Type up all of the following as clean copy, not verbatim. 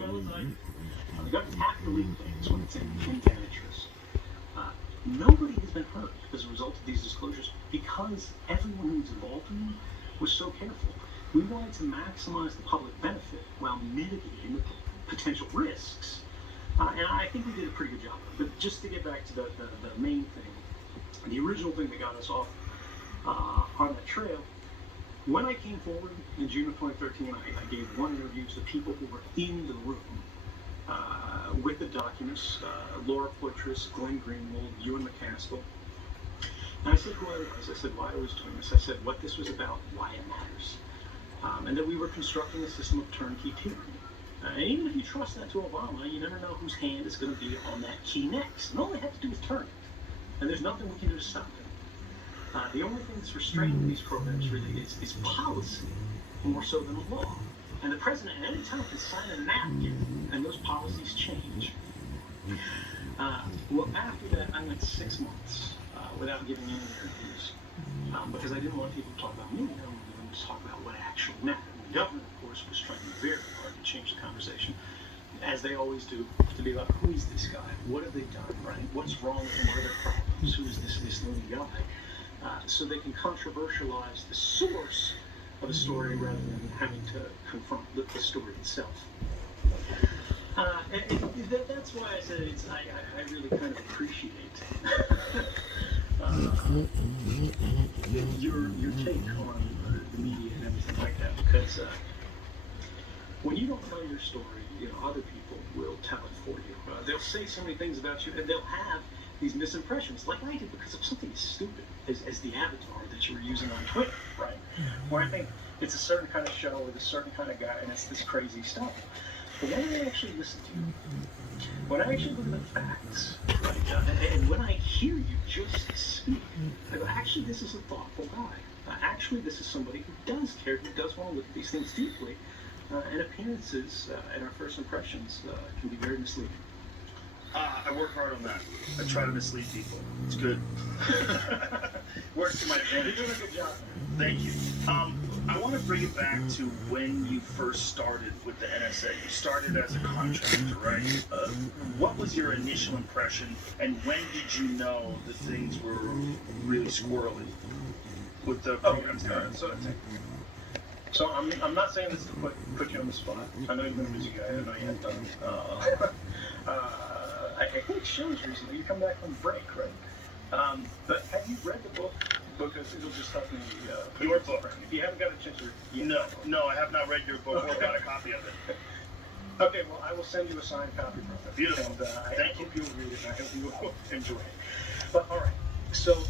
well as I do. The government have to leak things when it's in their interest. Nobody has been hurt as a result of these disclosures because everyone who was involved in them was so careful. We wanted to maximize the public benefit while mitigating the potential risks. And I think we did a pretty good job. But just to get back to the main thing, the original thing that got us off on that trail, when I came forward in June of 2013, I gave one interview to the people who were in the room with the documents, Laura Poitras, Glenn Greenwald, Ewan McCaskill. And I said who I was. I said why I was doing this. I said what this was about, why it matters. And that we were constructing a system of turnkey tyranny. And even if you trust that to Obama, you never know whose hand is going to be on that key next. And all they have to do is turn it. And there's nothing we can do to stop it. The only thing that's restraining these programs really is policy, more so than a law. And the president at any time can sign a napkin, and those policies change. Well, after that, I went 6 months without giving any interviews because I didn't want people to talk about me. I wanted them to talk about what actually mattered. And the government, of course, was trying very hard to change the conversation, as they always do, to be about who is this guy? What have they done, right? What's wrong with him? What are their problems? Who is this new guy? So they can controversialize the source of a story rather than having to confront the story itself. And that's why I said I really kind of appreciate your take on the media and everything like that, because when you don't tell your story, other people will tell it for you. They'll say so many things about you, and they'll have these misimpressions, like I did, because of something as stupid as the avatar that you were using on Twitter, right? Where I think it's a certain kind of show with a certain kind of guy, and it's this crazy stuff. But when I actually listen to you, when I actually look at the facts, right, and when I hear you just speak, I go, actually, this is a thoughtful guy. Actually, this is somebody who does care, who does want to look at these things deeply. And appearances and our first impressions can be very misleading. I work hard on that. I try to mislead people. It's good. Works to my advantage. You're doing a good job. Thank you. I want to bring it back to when you first started with the NSA. You started as a contractor, right? What was your initial impression, and when did you know that things were really squirrely with the programs? So I'm not saying this to put you on the spot. I know you've been a busy guy. I know you have done. I think shows recently. You come back from break, right? But have you read the book? Because it'll just help me. Your book. If you haven't got a chance to read it. No, I have not read your book or got a copy of it. Okay, well, I will send you a signed copy from it. Beautiful. And I hope you'll read it, and I hope you will enjoy it. But, all right. So,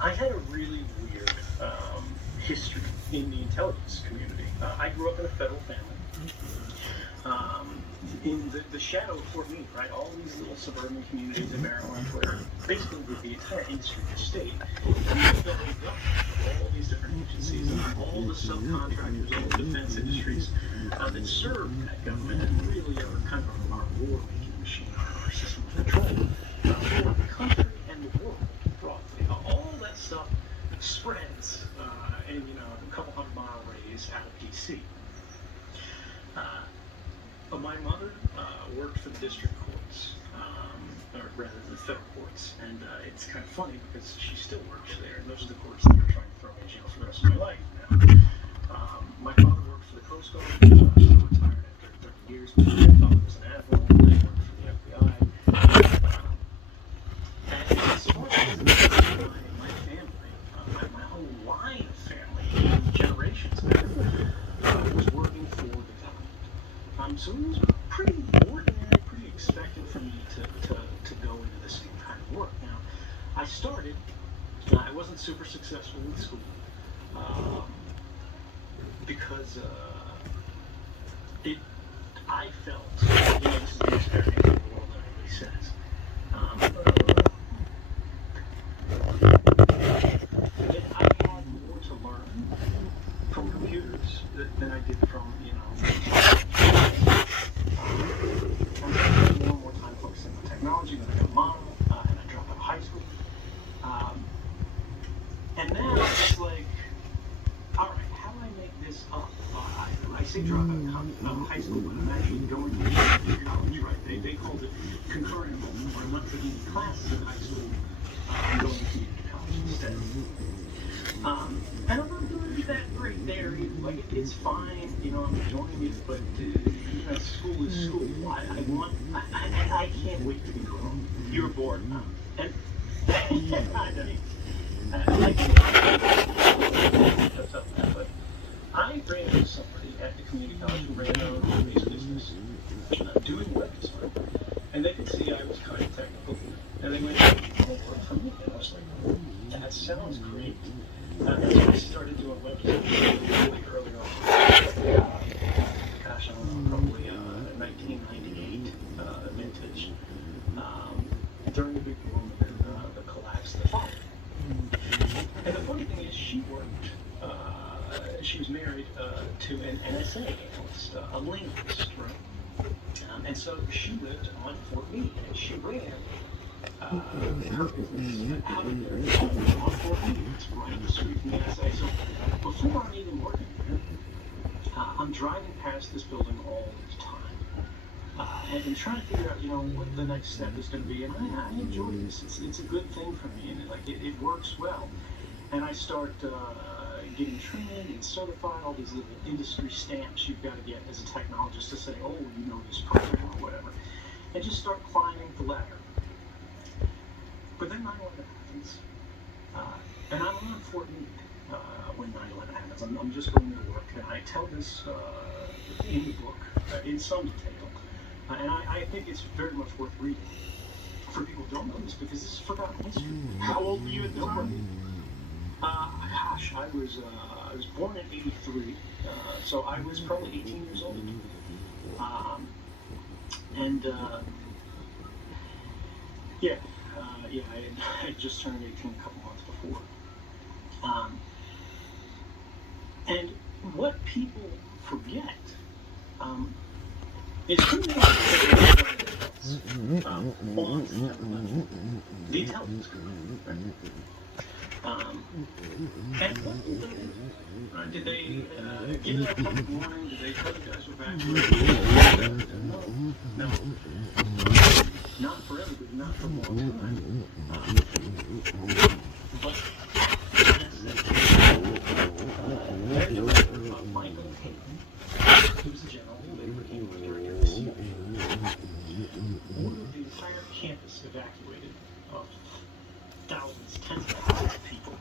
I had a really weird history in the intelligence community. I grew up in a federal family. In the shadow of Fort Meade, right? All these little suburban communities in Maryland where basically the entire industry of the state, all these different agencies, and all the subcontractors, all the defense industries that serve that government and really are kind of our war-making machine, our system of control for the country and the world broadly. All that stuff spreads in a couple 100-mile radius out of D.C. My mother worked for the district courts, or rather the federal courts, and it's kind of funny because she still works there, and those are the courts that are trying to throw me in jail for the rest of my life now. My father worked for the Coast Guard, he retired after 30 years, my father was an admiral, and he worked for the FBI. And as far as my family, my whole line of family, generations back, was working for the government. So it was pretty ordinary, pretty expected for me to go into this kind of work. Now, I started, I wasn't super successful in school because I felt, this is the experience of the world that everybody says, that I had more to learn from computers than I did from, I'm spending more and more time focusing on technology than I got mom, and I dropped out of high school. And now it's like, all right, how do I make this up? I say drop out of high school, but I'm actually actually going to college, right? They called it concurrent enrollment, where I'm not taking classes in high school. I'm going to community college instead. And I'm not doing that great there either. Like, it's fine, you know, I'm enjoying it, but, you know, school is school. I can't wait to be grown. You're bored, huh? And, but I ran into somebody at the community college who ran their own home-based business, doing web design, and they could see I was kind of technical, and they went, "Well, work for me." And I was like, "That sounds great." And so I started doing web design really early on. Gosh, I don't know, probably 1998 vintage, during the big boom and then the collapse of the fall. And the funny thing is, she she was married to an NSA analyst, a linguist, right? And so she lived on Fort Meade, and she ran her business out of there on Fort Meade. It's right up the street from the NSA. So before I'm even working there, I'm driving past this building all the time. And trying to figure out, you know, what the next step is going to be. And I enjoy this. It's a good thing for me, and it works well. And I start getting trained and certified, all these little industry stamps you've got to get as a technologist to say, oh, you know this program or whatever. And just start climbing the ladder. But then 9/11 happens. And I'm on Fort Meade when 9/11 happens. I'm just going to work. And I tell this in the book in some detail. And I think it's very much worth reading for people who don't know this, because this is forgotten history. How old were you at the time? Gosh, I was born in '83, so I was probably 18 years old. I had just turned 18 a couple months before. And what people forget is who was the intelligence group, right? And what did they do? Right? Did they give it a public warning? Did they tell the guys were back? No. Not for everybody, not for a long time. But Michael Hayden, who was the general who later became the director of the CIA, ordered the entire campus evacuated of thousands, tens of thousands of people.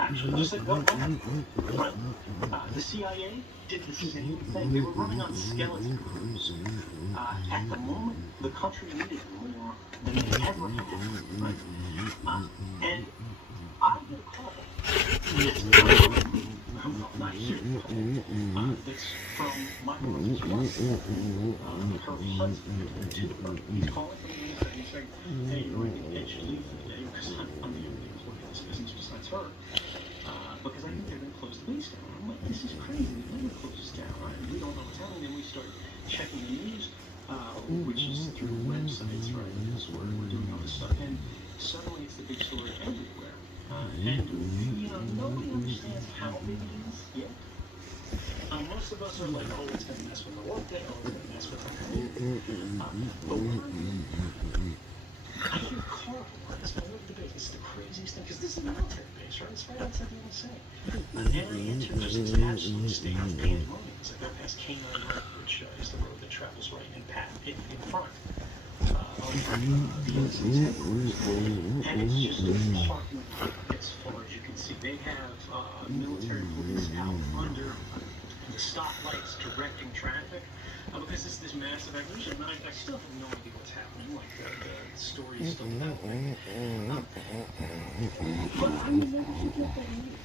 Actually, just like one month. The CIA did the same thing. They were running on skeleton crews. At the moment, the country needed more than they ever had. Right? And I get a call. Not here. That's from my mother's wife. Her husband, he's calling from the inside. He's saying, hey, I should leave for the day because I'm the only employee of this business besides her. Because I think they're going to close the base down. I'm like, this is crazy. They never close this down, right? We don't know what's happening. Then we start checking the news, which is through websites, right? Because we're doing all this stuff. And suddenly it's the big story everywhere. And, you know, nobody understands how big it is yet. Most of us are like, oh, it's going to mess with the workday, oh, it's going to mess with our career. But I hear car alarms all over the base. It's the craziest thing, because this is a military base, right? It's right outside the NSA. And I enter just this absolute state of pandemonium. It's like I pass K9 Road, which is the road that travels right in front of the NSA's headquarters. And it's just a parking lot as far as you can see. They have military police out under the stoplights directing traffic, because it's this massive acquisition. And I still have no idea what's happening. Like the story is still developing. But I will never forget that image.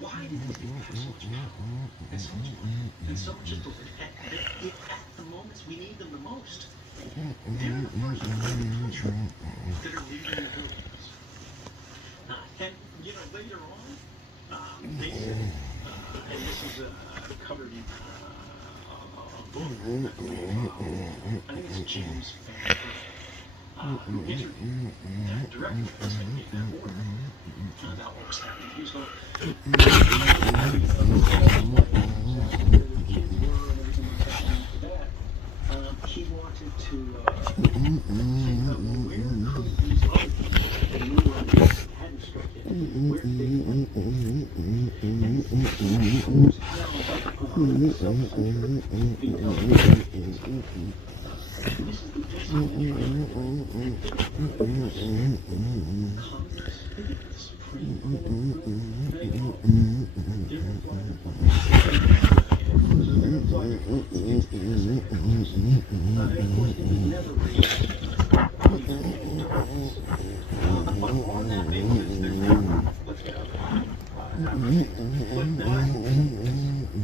Why did these people have so much power and so much money and so much authority at the moments we need them the most? They're the first people in the country that are leaving the buildings. And, you know, later on, they said, and this is covered in a book, I think it's James Van who interviewed that director that's going to get that order about what was happening. He was going he wanted to think about where could these other people that knew where they hadn't struck yet, where did they go? And this is the best Congress, the Supreme Court, they all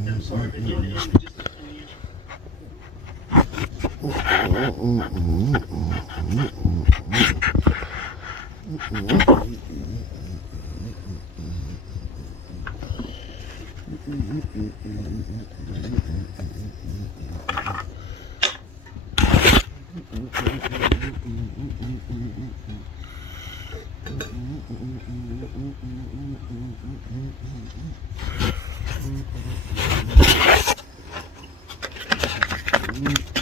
I'm sorry, but in just